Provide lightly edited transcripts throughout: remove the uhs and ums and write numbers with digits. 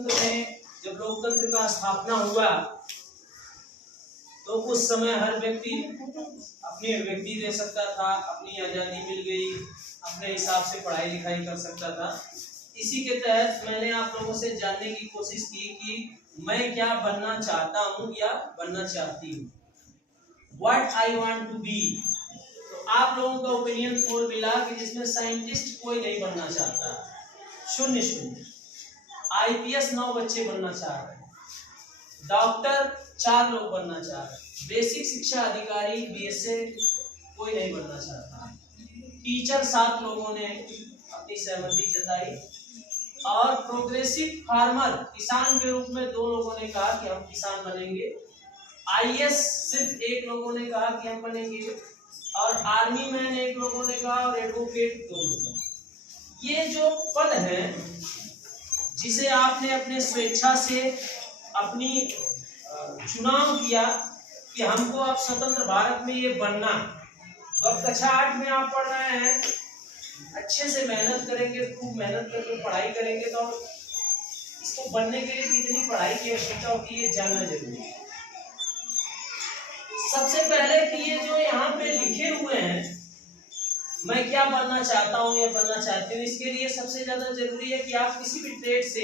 लोकतंत्र में जब लोकतंत्र का स्थापना हुआ तो उस समय हर व्यक्ति अपनी अभिव्यक्ति दे सकता था, अपनी आज़ादी मिल गई, अपने हिसाब से पढ़ाई लिखाई कर सकता था। इसी के तहत मैंने आप लोगों से जानने की कोशिश की कि मैं क्या बनना चाहता हूँ या बनना चाहती हूँ, What I want to be। तो आप लोगों का ओपिनियन पोल मिला कि जिसमें साइंटिस्ट कोई नहीं बनना चाहता, 0-0। IPS 9 बच्चे बनना चाह रहे हैं, डॉक्टर 4 लोग बनना चाह रहे हैं, बेसिक शिक्षा अधिकारी BSA कोई नहीं बनना चाहता, टीचर 7 लोगों ने अपनी सहमति जताई, और प्रोग्रेसिव फार्मर किसान के रूप में 2 लोगों ने कहा कि हम किसान बनेंगे, IS सिर्फ 1 लोगों ने कहा कि हम बनेंगे, और आर्मी मैन 1 लोगों ने कहा, और एडवोकेट 2 लोग। ये जो पद है जिसे आपने अपने स्वेच्छा से अपनी चुनाव किया कि हमको अब स्वतंत्र भारत में ये बनना, तो अब कक्षा 8 में आप पढ़ रहे हैं, अच्छे से मेहनत करेंगे, खूब मेहनत करके पढ़ाई करेंगे तो इसको बनने के लिए कितनी पढ़ाई की आवश्यकता होती है जानना जरूरी है। सबसे पहले कि ये जो यहाँ पे लिखे हुए हैं मैं क्या बनना चाहता हूँ या बनना चाहती हूँ, इसके लिए सबसे ज्यादा जरूरी है कि आप किसी भी ट्रेड से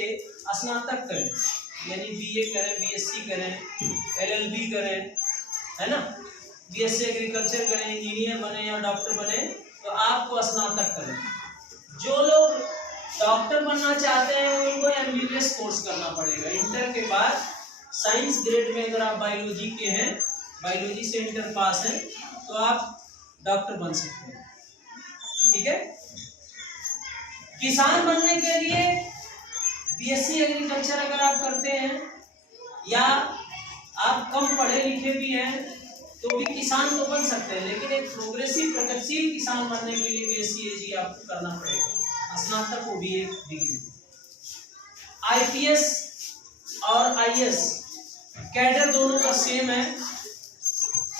स्नातक करें, यानी BA करें, BSc करें, LLB करें, है ना, BSc एग्रीकल्चर करें, इंजीनियर बने या डॉक्टर बने, तो आपको स्नातक करें। जो लोग डॉक्टर बनना चाहते हैं उनको MBBS कोर्स करना पड़ेगा। इंटर के बाद साइंस ग्रेड में अगर आप बायोलॉजी के हैं, बायोलॉजी से इंटर पास हैं, तो आप डॉक्टर बन सकते हैं, ठीक है। किसान बनने के लिए BSc एग्रीकल्चर अगर आप करते हैं या आप कम पढ़े लिखे भी हैं तो भी किसान तो बन सकते हैं, लेकिन एक प्रोग्रेसिव प्रगतिशील किसान बनने के लिए BSc AG आपको करना पड़ेगा, स्नातक को भी एक डिग्री। IPS और IS कैडर दोनों का सेम है,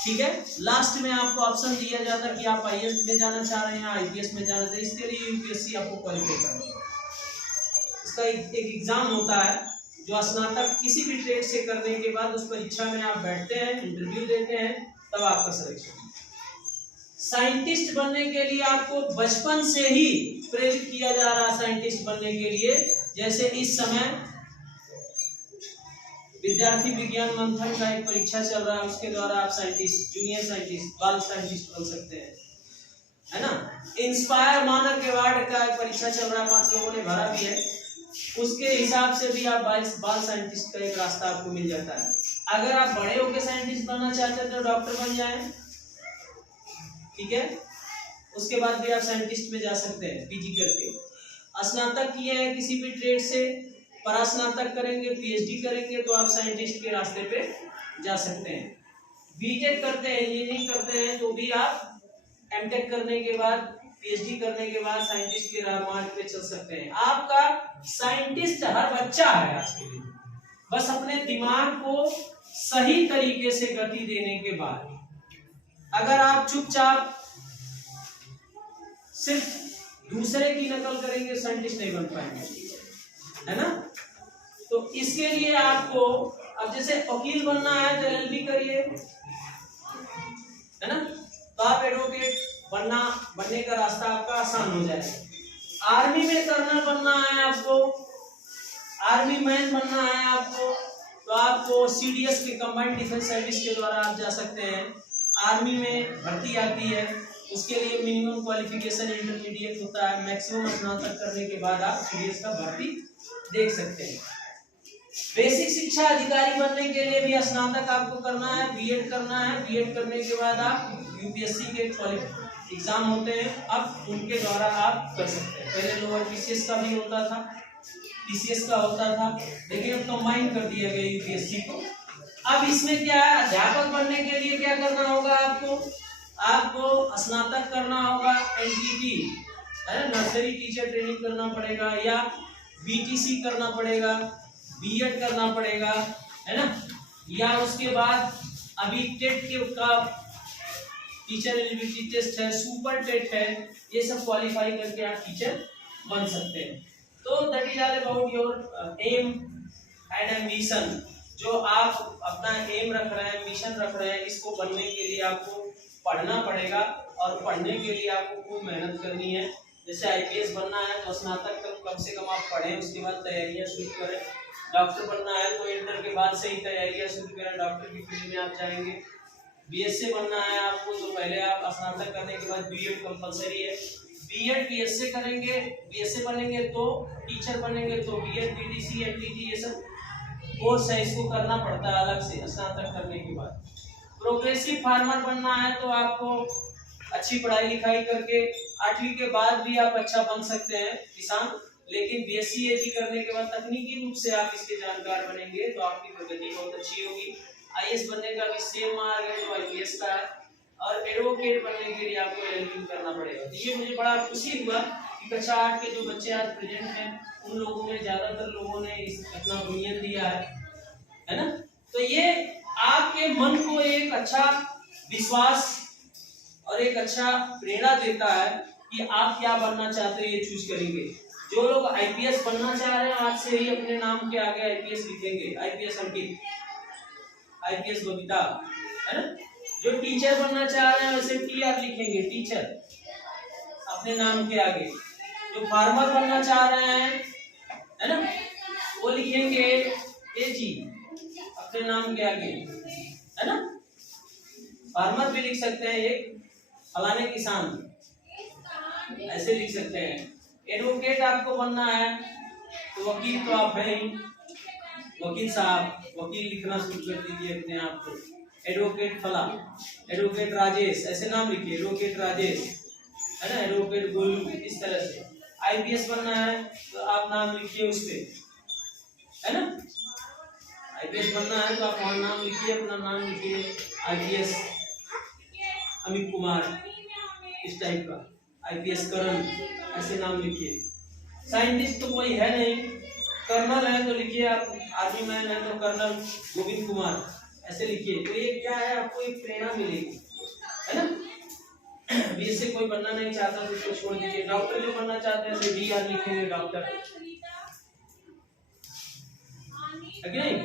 ठीक है। लास्ट में आपको ऑप्शन दिया जाता है कि आप IS में जाना चाह रहे हैं या IPS में जाना चाह रहे हैं, इसके लिए UPSC आपको क्वालिफाई करना है। इसका एक एग्जाम होता है जो स्नातक किसी भी ट्रेड से करने के बाद उस परीक्षा में आप बैठते हैं, इंटरव्यू देते हैं, तब आपका सिलेक्शन। साइंटिस्ट बनने के लिए आपको बचपन से ही प्रेरित किया जा रहा है साइंटिस्ट बनने के लिए। जैसे इस समय विद्यार्थी विज्ञान मंथन का एक परीक्षा चल रहा है, उसके द्वारा आप साइंटिस्ट, जूनियर साइंटिस्ट, बाल साइंटिस्ट बन सकते हैं, है ना। इंस्पायर मानक अवार्ड का एक परीक्षा चल रहा है, 5 लोगों ने भरा भी है, उसके हिसाब से भी आप बाल साइंटिस्ट का एक रास्ता आपको मिल जाता है। अगर आप बड़े होकर साइंटिस्ट बनना चाहते हैं तो डॉक्टर बन जाएं, ठीक है। उसके बाद भी आप साइंटिस्ट में जा सकते हैं PG करके। स्नातक किए हैं किसी भी ट्रेड से, परास्नातक करेंगे, PhD करेंगे तो आप साइंटिस्ट के रास्ते पे जा सकते हैं। BTech करते हैं, इंजीनियरिंग करते हैं तो भी आप MTech करने के बाद, PhD करने के बाद साइंटिस्ट के मार्ग पे चल सकते हैं। आपका साइंटिस्ट हर बच्चा है आज के दिन, बस अपने दिमाग को सही तरीके से गति देने के बाद। अगर आप चुपचाप सिर्फ दूसरे की नकल करेंगे साइंटिस्ट नहीं बन पाएंगे, है ना। तो इसके लिए आपको अब जैसे वकील बनना है तो LLB करिए, है ना, तो आप एडवोकेट बनने का रास्ता आपका आसान हो जाएगा। आर्मी में कर्नल बनना है आपको, आर्मी मैन बनना है आपको, तो आपको CDS के कंबाइंड डिफेंस सर्विस के द्वारा आप जा सकते हैं। आर्मी में भर्ती आती है, उसके लिए मिनिमम क्वालिफिकेशन इंटरमीडिएट होता है, मैक्सिमम स्नातक करने के बाद आप CDS का भर्ती देख सकते हैं। बेसिक शिक्षा अधिकारी बनने के लिए भी स्नातक आपको करना है, B.Ed करना है, B.Ed करने के बाद आप UPSC के एग्जाम होते हैं, अब उनके द्वारा आप कर सकते हैं। पहले लोअर PCS का भी होता था, PCS का होता था, लेकिन अब कंबाइन कर दिया गया UPSC को। अब इसमें क्या है, अध्यापक बनने के लिए क्या करना होगा आपको स्नातक करना होगा, NTT है ना, नर्सरी टीचर ट्रेनिंग करना पड़ेगा, या BTC करना पड़ेगा, B.Ed करना पड़ेगा, है ना, या उसके बाद अभी टेट के का टीचर एलिजिबिलिटी टेस्ट है, सुपर टेट है, ये सब क्वालिफाई करके आप टीचर बन सकते हैं। तो that is all about your aim and ambition, जो आप अपना एम रख रहे हैं, मिशन रख रहे हैं, इसको बनने के लिए आपको पढ़ना पड़ेगा और पढ़ने के लिए आपको खूब मेहनत करनी है। जैसे आईपीएस बनना है तो स्नातक तक कम से कम आप पढ़ें, उसके बाद तैयारियां शुरू करें। डॉक्टर बनना है तो इंटर के बाद से ही तैयारियां शुरू करें, डॉक्टर की फील्ड में आप जाएंगे। बीएससी बनना है आपको तो पहले आप स्नातक करने के बाद बीएड कंपलसरी है। बीएड बीएससी करेंगे, बीएससी बनेंगे तो टीचर बनेंगे तो बीएड बीटीसी एनटीटी ये सब कोर्स है, इसको करना पड़ता है अलग से स्नातक करने के बाद। प्रोग्रेसिव फार्मर बनना है तो आपको अच्छी पढ़ाई लिखाई करके 8वीं के बाद भी आप अच्छा बन सकते हैं किसान, लेकिन बीएससी एजी करने के बाद तकनीकी रूप से आप इसके जानकार बनेंगे तो आपकी प्रगति बहुत अच्छी होगी। आईएएस बनने का भी सेम मार्ग है जो आईपीएस का है, और एडवोकेट बनने के लिए आपको एलएलबी करना पड़ेगा। तो ये मुझे बड़ा खुशी हुआ कि कक्षा 8 के जो बच्चे आज प्रेजेंट हैं उन लोगों में ज्यादातर लोगों ने इस अपना ओपिनियन दिया है ना। तो ये आपके मन को एक अच्छा विश्वास और एक अच्छा प्रेरणा देता है कि आप क्या बनना चाहते हैं, ये चूज करेंगे। जो लोग आईपीएस बनना चाह रहे हैं आज से ही अपने नाम के आगे आईपीएस लिखेंगे, आईपीएस अंकित, आईपीएस बबीता, है ना। जो टीचर बनना चाह रहे हैं वैसे टीआर लिखेंगे, टीचर अपने नाम के आगे। जो फार्मर बनना चाह रहे हैं, है ना, वो लिखेंगे एजी अपने नाम के आगे, है ना। फार्मर भी लिख सकते हैं एक फलाने किसान, ऐसे लिख सकते हैं। एडवोकेट आपको बनना है तो वकील तो आप हैं ही, वकील साहब, वकील लिखना शुरू कर दीजिए अपने आप को। एडवोकेट फला, एडवोकेट राजेश, ऐसे नाम लिखिए, एडवोकेट राजेश, है ना, एडवोकेट गोलू, इस तरह से। आईपीएस बनना है तो आप नाम लिखिए उस पे, है ना। आईपीएस बनना है तो आप वहाँ नाम लिखिए, अपना नाम लिखिए, आईपीएस अमित कुमार, इस टाइप का, आईपीएस करण, ऐसे नाम लिखिए। साइंटिस्ट तो कोई है नहीं, कर्नल है तो लिखिए आप, आर्मी मैन है तो कर्नल गोविंद कुमार, ऐसे लिखिए। तो ये क्या है, आपको एक प्रेरणा मिलेगी, है ना। बीएससी कोई बनना नहीं चाहता तो इसको छोड़ दीजिए। डॉक्टर जो बनना चाहते हैं तो डीआर लिखेंगे, डॉक्टर, है कि नहीं,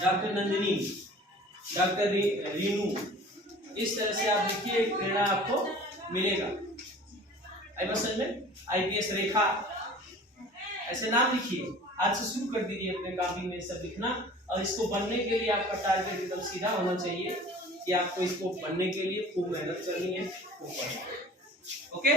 डॉक्टर नंदिनी, डॉक्टर रीनू, इस तरह से आप लिखिए, प्रेरणा आपको मिलेगा। आई बात समझ में। आईपीएस रेखा, ऐसे नाम लिखिए, आज से शुरू कर दीजिए अपने कॉपी में सब लिखना। और इसको बनने के लिए आपका टारगेट एकदम सीधा होना चाहिए कि आपको इसको बनने के लिए खूब मेहनत करनी है, खूब पढ़ना है। ओके।